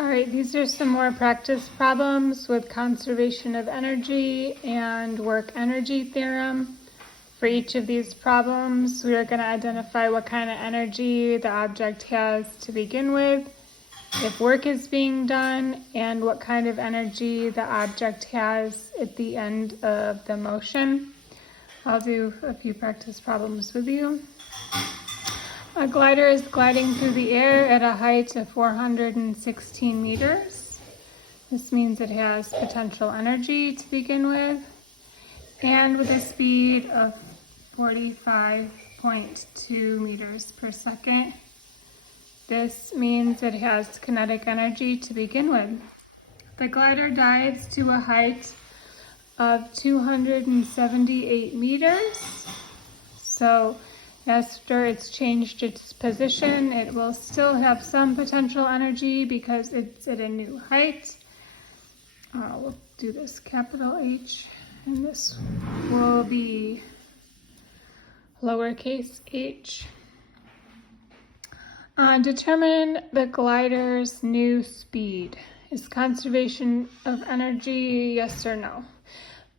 All right, these are some more practice problems with conservation of energy and work energy theorem. For each of these problems, we are going to identify what kind of energy the object has to begin with, if work is being done, and what kind of energy the object has at the end of the motion. I'll do a few practice problems with you. A glider is gliding through the air at a height of 416 meters. This means it has potential energy to begin with, and with a speed of 45.2 meters per second. This means it has kinetic energy to begin with. The glider dives to a height of 278 meters. So after it's changed its position, it will still have some potential energy because it's at a new height. We'll do this capital H, and this will be lowercase h. Determine the glider's new speed. Is conservation of energy yes or no?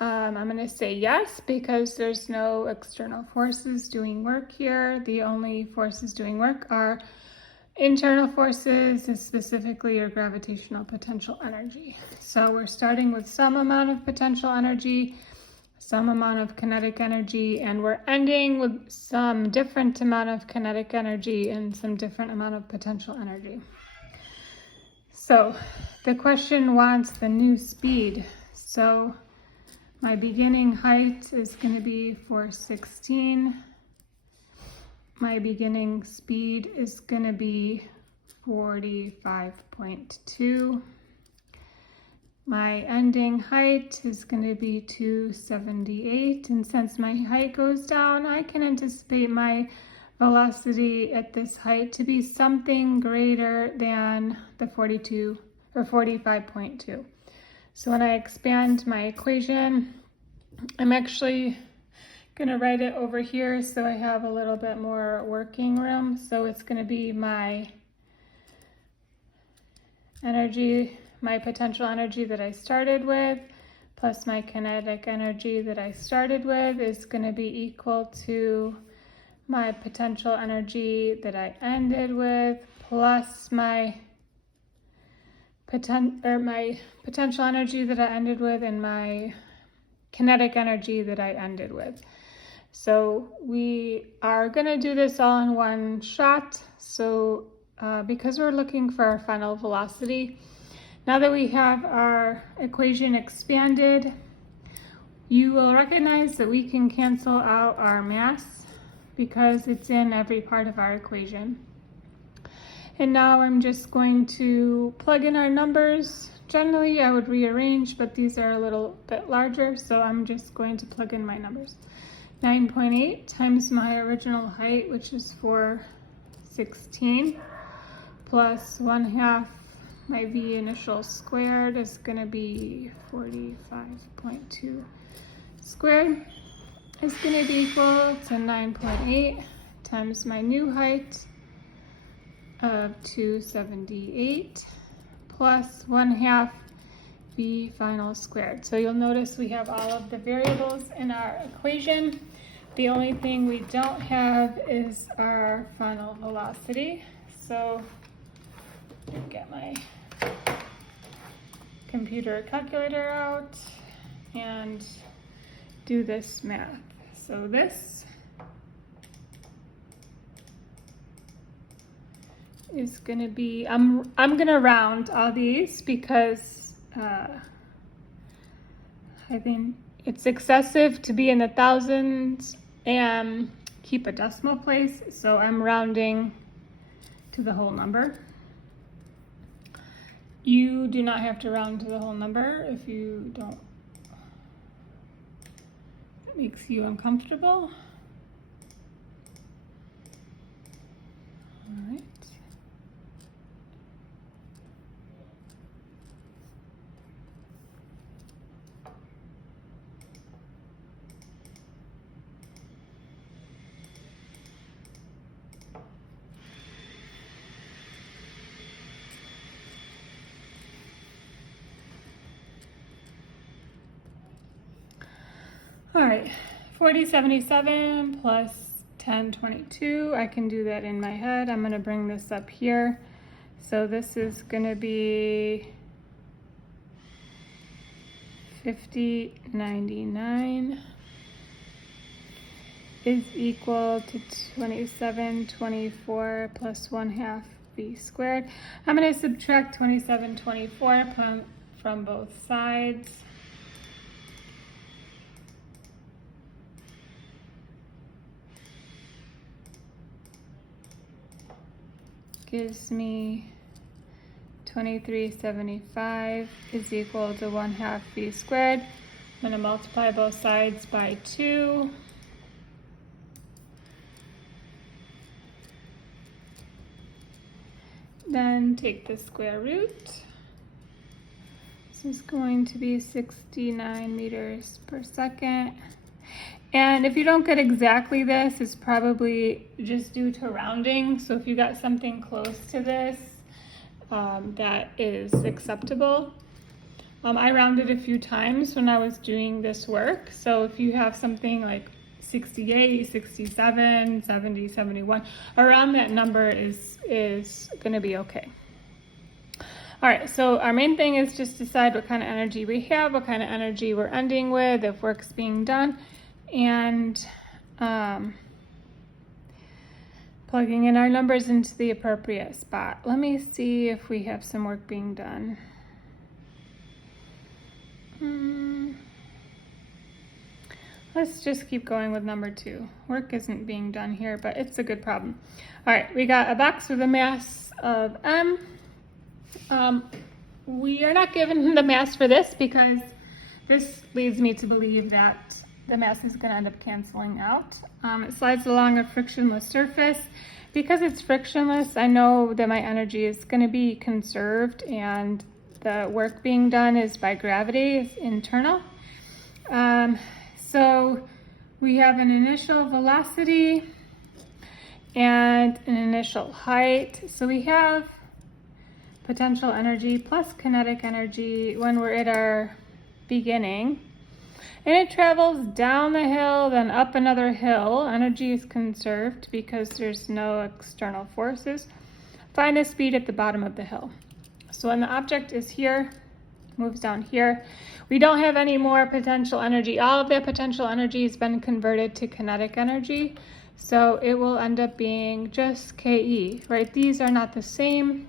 I'm going to say yes because there's no external forces doing work here. The only forces doing work are internal forces, and specifically your gravitational potential energy. So we're starting with some amount of potential energy, some amount of kinetic energy, and we're ending with some different amount of kinetic energy and some different amount of potential energy. So the question wants the new speed. So my beginning height is going to be 416. My beginning speed is going to be 45.2. My ending height is going to be 278. And since my height goes down, I can anticipate my velocity at this height to be something greater than the 42 or 45.2. So when I expand my equation, I'm actually going to write it over here so I have a little bit more working room. So it's going to be my energy, my potential energy that I started with, plus my kinetic energy that I started with is going to be equal to my potential energy that I ended with, plus my potential energy that I ended with, and my kinetic energy that I ended with. So we are going to do this all in one shot. So because we're looking for our final velocity, now that we have our equation expanded, you will recognize that we can cancel out our mass because it's in every part of our equation. And now I'm just going to plug in our numbers. Generally, I would rearrange, but these are a little bit larger, so I'm just going to plug in my numbers. 9.8 times my original height, which is 416, plus 1/2 my v initial squared is going to be 45.2 squared is going to be equal to 9.8 times my new height of 278 plus 1/2 v final squared. So you'll notice we have all of the variables in our equation. The only thing we don't have is our final velocity. So get my computer calculator out and do this math. So this is going to be, I'm going to round all these because I think it's excessive to be in the thousands and keep a decimal place. So I'm rounding to the whole number. You do not have to round to the whole number if you don't, if it makes you uncomfortable. All right. All right, 4077 plus 1022. I can do that in my head. I'm going to bring this up here. So this is going to be 5099 is equal to 2724 plus 1/2 v squared. I'm going to subtract 2724 from both sides. Gives me 2375 is equal to 1/2 v squared. I'm going to multiply both sides by 2. Then take the square root. This is going to be 69 meters per second. And if you don't get exactly this, it's probably just due to rounding. So if you got something close to this, that is acceptable. I rounded a few times when I was doing this work. So if you have something like 68, 67, 70, 71, around that number is going to be okay. All right, so our main thing is just decide what kind of energy we have, what kind of energy we're ending with, if work's being done, and plugging in our numbers into the appropriate spot. Let me see if we have some work being done. Let's just keep going with number 2. Work isn't being done here, but it's a good problem. All right, we got a box with a mass of M. We are not given the mass for this because this leads me to believe that the mass is going to end up canceling out. It slides along a frictionless surface. Because it's frictionless, I know that my energy is going to be conserved, and the work being done is by gravity, is internal. So we have an initial velocity and an initial height. So we have potential energy plus kinetic energy when we're at our beginning. And it travels down the hill, then up another hill. Energy is conserved because there's no external forces. Find the speed at the bottom of the hill. So when the object is here, moves down here, we don't have any more potential energy. All of that potential energy has been converted to kinetic energy. So it will end up being just KE, right? These are not the same.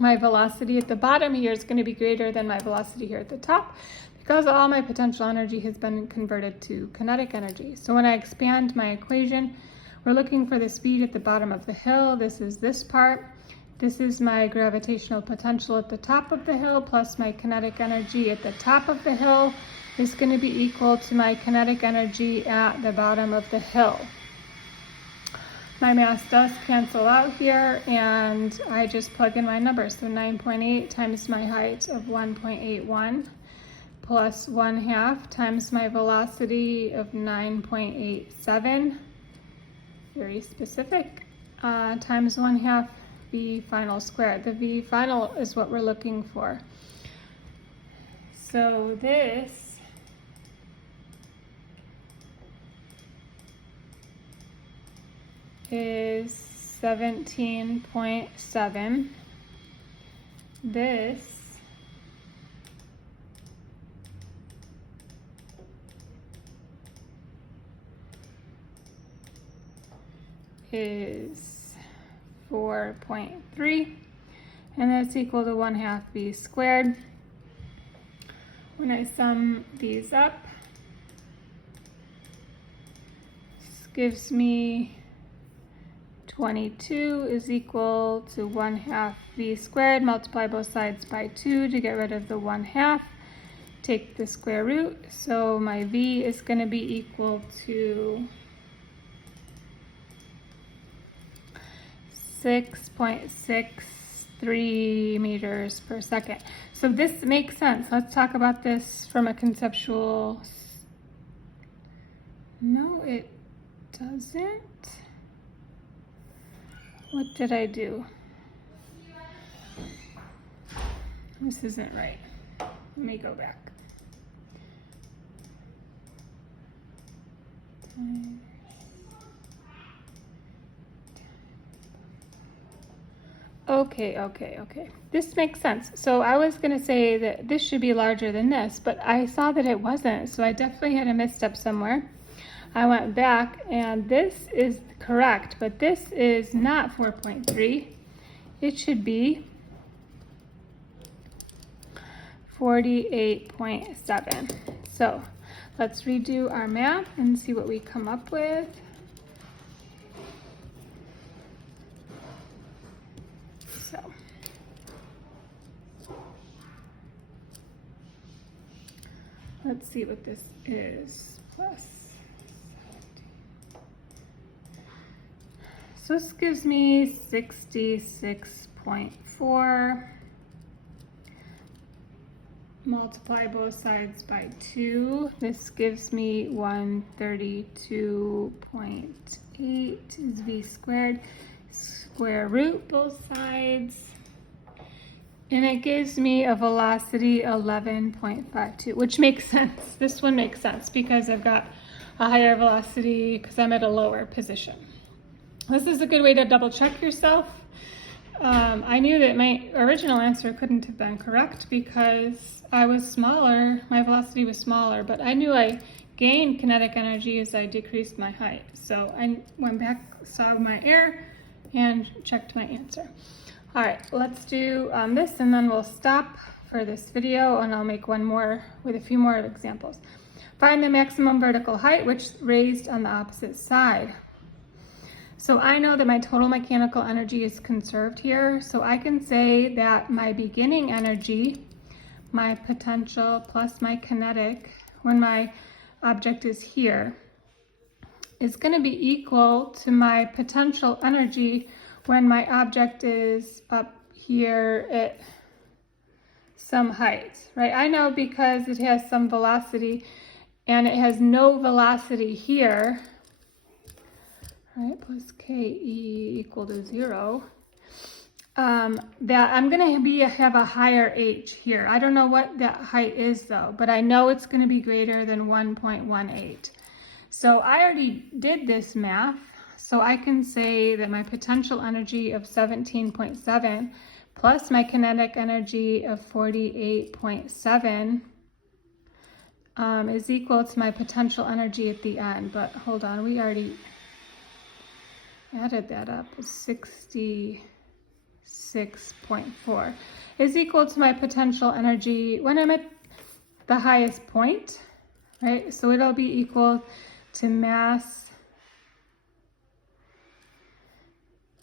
My velocity at the bottom here is going to be greater than my velocity here at the top because all my potential energy has been converted to kinetic energy. So when I expand my equation, we're looking for the speed at the bottom of the hill. This is this part. This is my gravitational potential at the top of the hill plus my kinetic energy at the top of the hill is going to be equal to my kinetic energy at the bottom of the hill. My mass does cancel out here, and I just plug in my numbers. So 9.8 times my height of 1.81 plus 1/2 times my velocity of 9.87, very specific, times 1/2 v final squared. The v final is what we're looking for. So this is 17.7. This is 4.3, and that's equal to 1/2 v squared. When I sum these up, this gives me 22 is equal to 1/2 v squared. Multiply both sides by 2 to get rid of the 1/2. Take the square root. So my v is going to be equal to 6.63 meters per second. So this makes sense. Let's talk about this from a conceptual. No, it doesn't. What did I do? This isn't right. Let me go back. Okay. This makes sense. So I was going to say that this should be larger than this, but I saw that it wasn't. So I definitely had a misstep somewhere. I went back and this is correct, but this is not 4.3. It should be 48.7. So let's redo our math and see what we come up with. So let's see what this is plus. So this gives me 66.4. Multiply both sides by 2. This gives me 132.8 is v squared. Square root both sides. And it gives me a velocity 11.52, which makes sense. This one makes sense because I've got a higher velocity because I'm at a lower position. This is a good way to double check yourself. I knew that my original answer couldn't have been correct because I was smaller, my velocity was smaller, but I knew I gained kinetic energy as I decreased my height. So I went back, saw my error, and checked my answer. All right, let's do this and then we'll stop for this video and I'll make one more with a few more examples. Find the maximum vertical height which raised on the opposite side. So I know that my total mechanical energy is conserved here, so I can say that my beginning energy, my potential plus my kinetic, when my object is here, is going to be equal to my potential energy when my object is up here at some height, right? I know because it has some velocity and it has no velocity here, right, plus KE equal to 0, that I'm going to have a higher H here. I don't know what that height is though, but I know it's going to be greater than 1.18. So I already did this math, so I can say that my potential energy of 17.7 plus my kinetic energy of 48.7 is equal to my potential energy at the end. But hold on, we already added that up. 66.4 is equal to my potential energy when I'm at the highest point, right? So it'll be equal to mass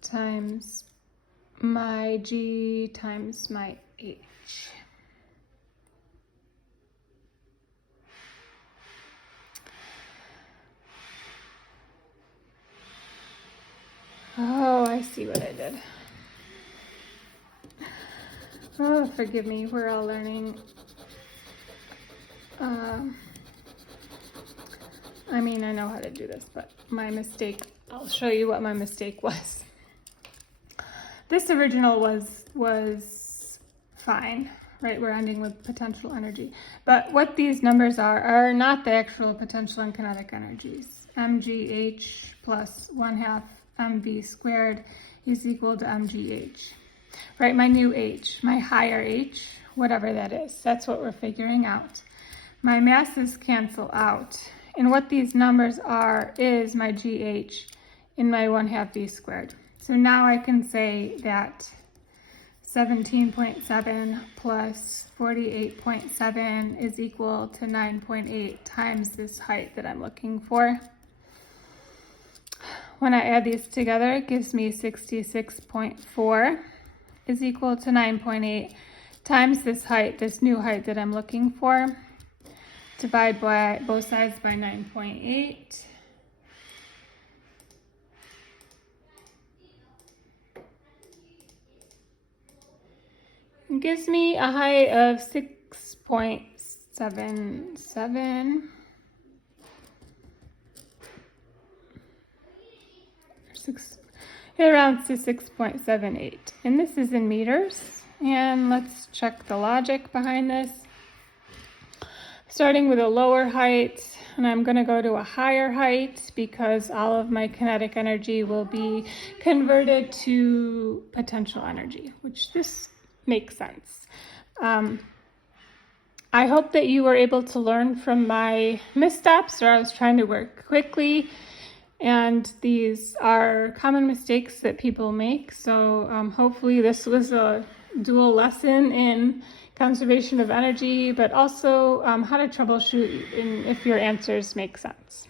times my G times my H. Oh, I see what I did. Oh, forgive me, we're all learning. I mean, I know how to do this, but my mistake, I'll show you what my mistake was. This original was fine, right? We're ending with potential energy. But what these numbers are not the actual potential and kinetic energies. mgh plus 1/2 mv squared is equal to mgh, right? My new h, my higher h, whatever that is, that's what we're figuring out. My masses cancel out. And what these numbers are is my gh in my 1/2 v squared. So now I can say that 17.7 plus 48.7 is equal to 9.8 times this height that I'm looking for. When I add these together, it gives me 66.4 is equal to 9.8 times this height, this new height that I'm looking for. Divide by both sides by 9.8. It gives me a height of 6.77. Around 6.78. And this is in meters. And let's check the logic behind this. Starting with a lower height, and I'm going to go to a higher height because all of my kinetic energy will be converted to potential energy, which this makes sense. I hope that you were able to learn from my missteps, or I was trying to work quickly, and these are common mistakes that people make. So hopefully this was a dual lesson in conservation of energy, but also how to troubleshoot if your answers make sense.